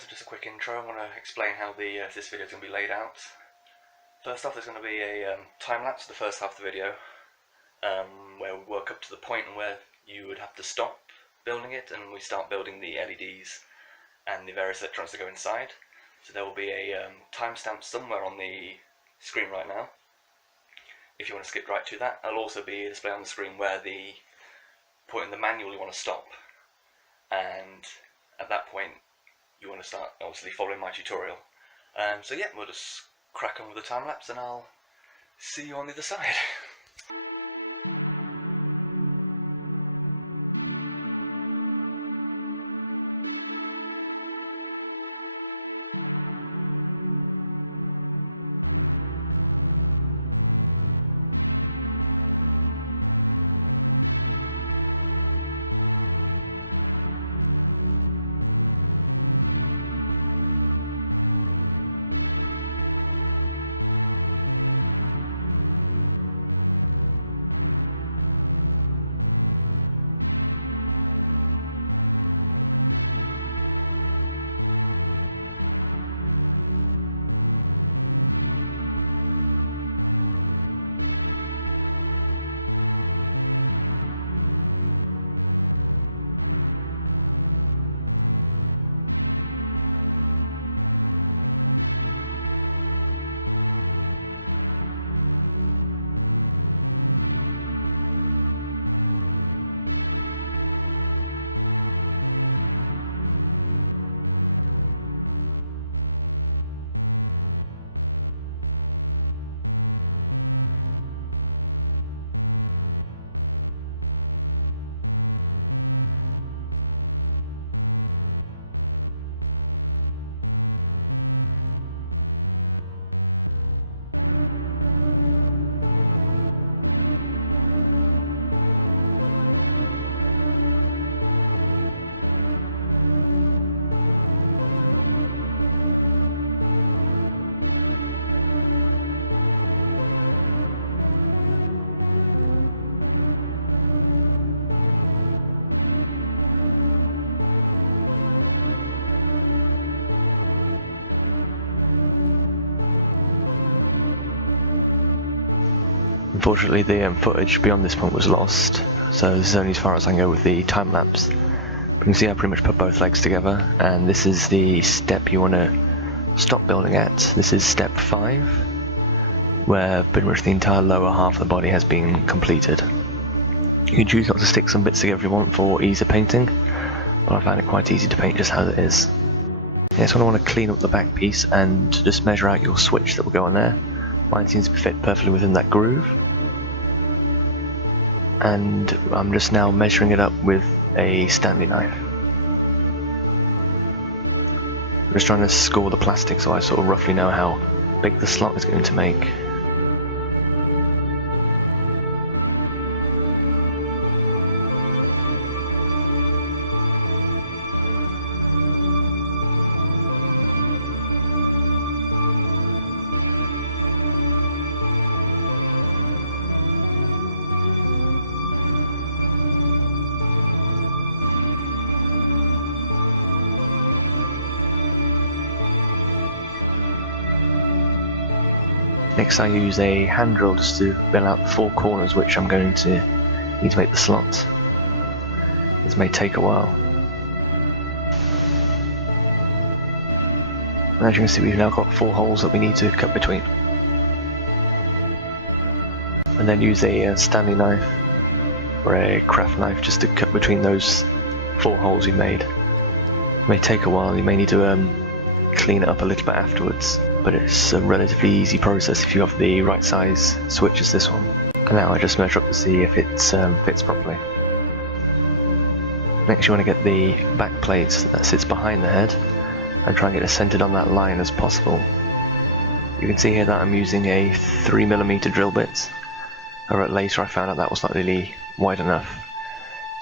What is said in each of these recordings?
guys, just a quick intro. I'm going to explain how this video is going to be laid out. First off, there's going to be a time-lapse of the first half of the video, where we work up to the point where you would have to stop building it, and we start building the LEDs and the various electronics that go inside. So there will be a timestamp somewhere on the screen right now, if you want to skip right to that. There'll also be a display on the screen where the point in the manual you want to stop, and at that point you want to start obviously following my tutorial. So yeah, we'll just crack on with the time lapse and I'll see you on the other side. Unfortunately, the footage beyond this point was lost, so this is only as far as I can go with the time lapse. You can see I pretty much put both legs together, and this is the step you want to stop building at. This is step 5, where pretty much the entire lower half of the body has been completed. You can choose not to stick some bits together if you want for ease of painting, but I found it quite easy to paint just as it is. Yeah, so I want to clean up the back piece and just measure out your switch that will go on there. Mine seems to fit perfectly within that groove, and I'm just now measuring it up with a Stanley knife. I'm just trying to score the plastic so I sort of roughly know how big the slot is going to make. Next I use a hand drill just to fill out the 4 corners which I'm going to need to make the slots. This may take a while. And as you can see, we've now got 4 holes that we need to cut between. And then use a Stanley knife or a craft knife just to cut between those 4 holes we made. It may take a while, you may need to clean it up a little bit afterwards, but it's a relatively easy process if you have the right size switch as this one. And now I just measure up to see if it fits properly. Next you want to get the back plate that sits behind the head and try and get it centered on that line as possible. You can see here that I'm using a 3mm drill bit. However, later I found out that was not really wide enough.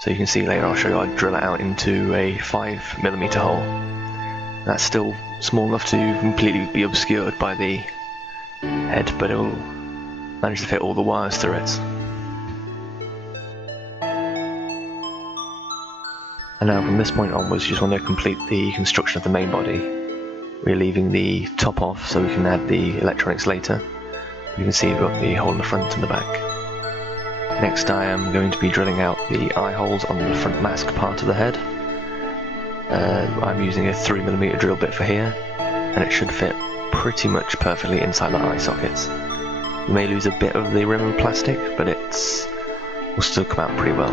So you can see later I'll show you I drill it out into a 5mm hole. That's still small enough to completely be obscured by the head, but it will manage to fit all the wires through it. And now from this point onwards, you just want to complete the construction of the main body. We're leaving the top off so we can add the electronics later. You can see we've got the hole in the front and the back. Next I am going to be drilling out the eye holes on the front mask part of the head. I'm using a 3mm drill bit for here, and it should fit pretty much perfectly inside the eye sockets. You may lose a bit of the rim of plastic, but will still come out pretty well.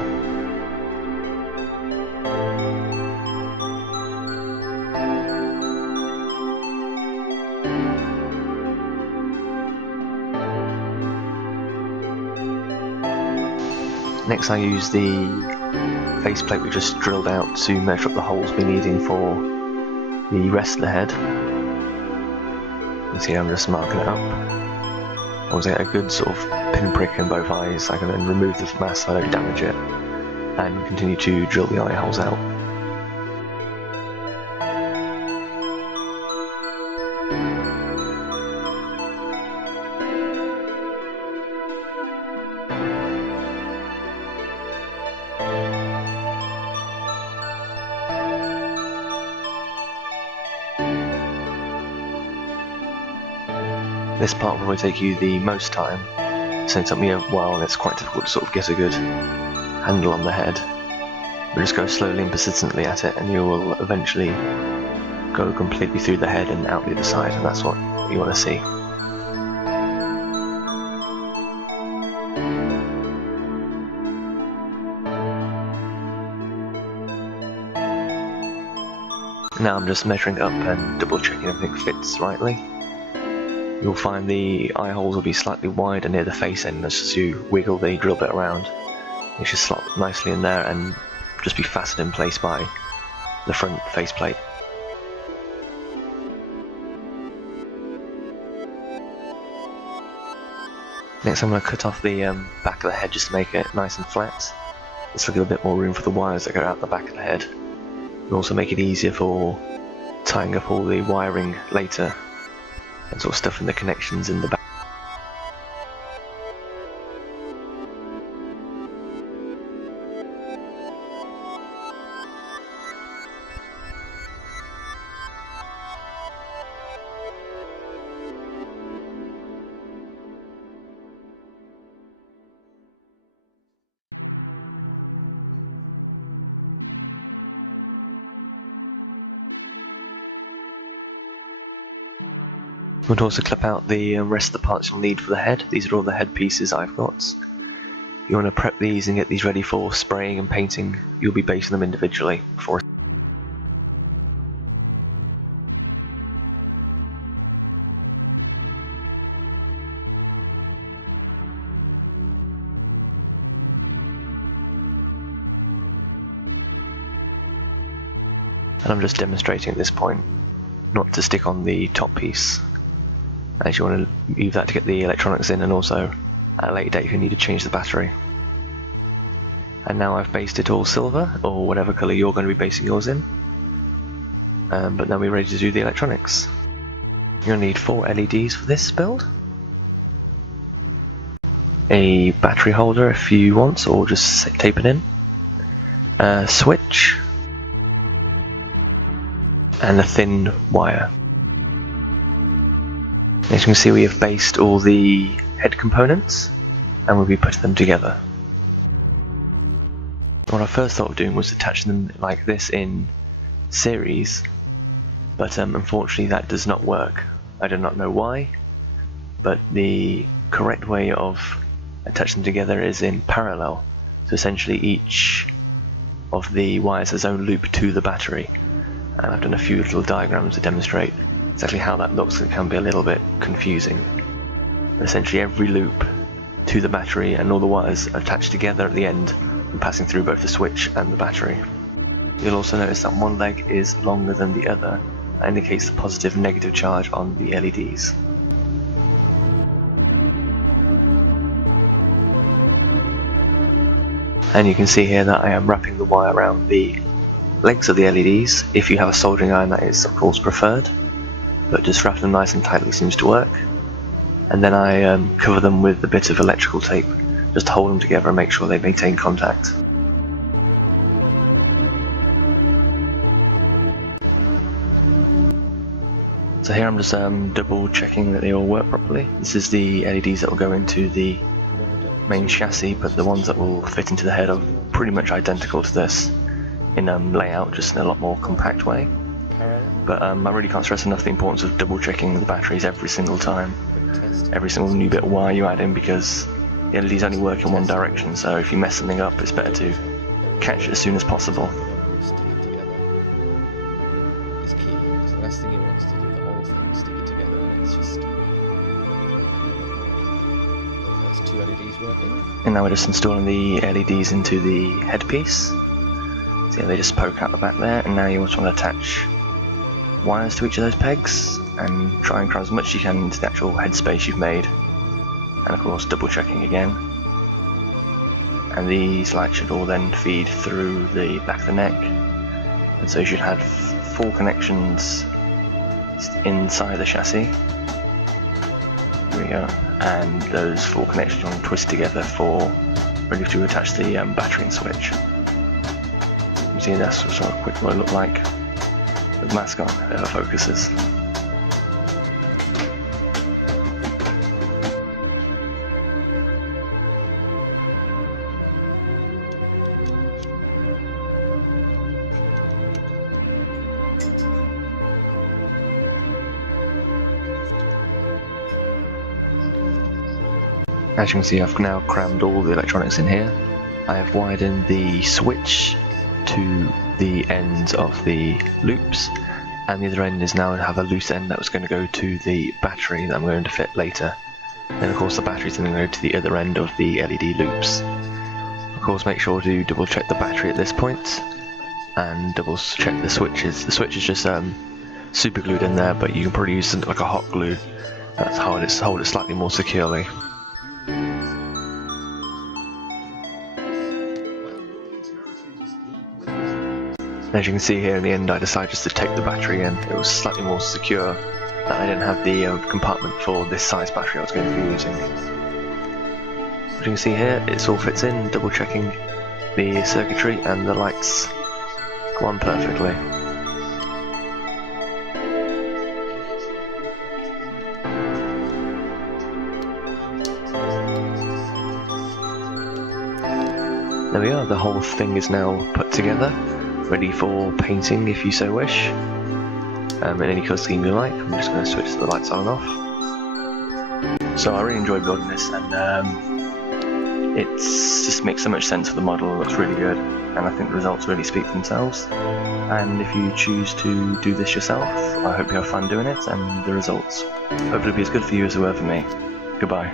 Next I use the faceplate we just drilled out to measure up the holes we're needing for the rest of the head. You can see I'm just marking it up. I always get a good sort of pinprick in both eyes. I can then remove the mask so I don't damage it, and continue to drill the eye holes out. This part will probably take you the most time, so it took me a while and it's quite difficult to sort of get a good handle on the head. But just go slowly and persistently at it and you will eventually go completely through the head and out the other side, and that's what you want to see. Now I'm just measuring up and double checking everything fits rightly. You'll find the eye holes will be slightly wider near the face end as you wiggle the drill bit around. It should slot nicely in there and just be fastened in place by the front faceplate. Next I'm going to cut off the back of the head just to make it nice and flat. Just to give a bit more room for the wires that go out the back of the head. And also make it easier for tying up all the wiring later and sort of stuff in the connections in the back. We'll also clip out the rest of the parts you'll need for the head. These are all the head pieces I've got. You want to prep these and get these ready for spraying and painting. You'll be basing them individually before. And I'm just demonstrating at this point not to stick on the top piece, as you want to use that to get the electronics in, and also at a later date if you need to change the battery. And now I've based it all silver, or whatever colour you're going to be basing yours in. But now we're ready to do the electronics. You're going to need 4 LEDs for this build. A battery holder if you want, or just tape it in. A switch. And a thin wire. As you can see, we have based all the head components and we'll be putting them together. What I first thought of doing was attaching them like this in series, but unfortunately that does not work. I do not know why, but the correct way of attaching them together is in parallel. So essentially each of the wires has its own loop to the battery. And I've done a few little diagrams to demonstrate exactly how that looks. It can be a little bit confusing. Essentially every loop to the battery and all the wires are attached together at the end and passing through both the switch and the battery. You'll also notice that one leg is longer than the other. That indicates the positive and negative charge on the LEDs. And you can see here that I am wrapping the wire around the legs of the LEDs. If you have a soldering iron, that is of course preferred, but just wrap them nice and tightly seems to work. And then I cover them with a bit of electrical tape, just to hold them together and make sure they maintain contact. So here I'm just double checking that they all work properly. This is the LEDs that will go into the main chassis, but the ones that will fit into the head are pretty much identical to this in layout, just in a lot more compact way. But I really can't stress enough the importance of double checking the batteries every single time, every single new bit of wire you add in, because the LEDs only work in one direction, so if you mess something up it's better to catch it as soon as possible. And now we're just installing the LEDs into the headpiece. So they just poke out the back there, and now you also want to attach wires to each of those pegs and try and cram as much as you can into the actual headspace you've made. And of course double checking again. And these lights should all then feed through the back of the neck. And so you should have 4 connections inside the chassis. There we go. And those 4 connections will twist together for ready to attach the battery and switch. See, that's sort of quick what it looked like. The mascot never focuses. As you can see, I've now crammed all the electronics in here. I have wired in the switch to the ends of the loops, and the other end is now have a loose end that was going to go to the battery that I'm going to fit later. Then of course the battery is going to go to the other end of the LED loops. Of course, make sure to double check the battery at this point, and double check the switches. The switch is just super glued in there, but you can probably use something like a hot glue that's hold it slightly more securely. As you can see here in the end, I decided just to take the battery in. It was slightly more secure, that I didn't have the compartment for this size battery I was going to be using. As you can see here, it all fits in, double checking the circuitry, and the lights go on perfectly. There we are, the whole thing is now put together, ready for painting if you so wish, in any colour scheme you like. I'm just going to switch the lights on and off. So I really enjoyed building this, and it just makes so much sense for the model. It looks really good, and I think the results really speak for themselves. And if you choose to do this yourself, I hope you have fun doing it, and the results hopefully be as good for you as they were for me. Goodbye.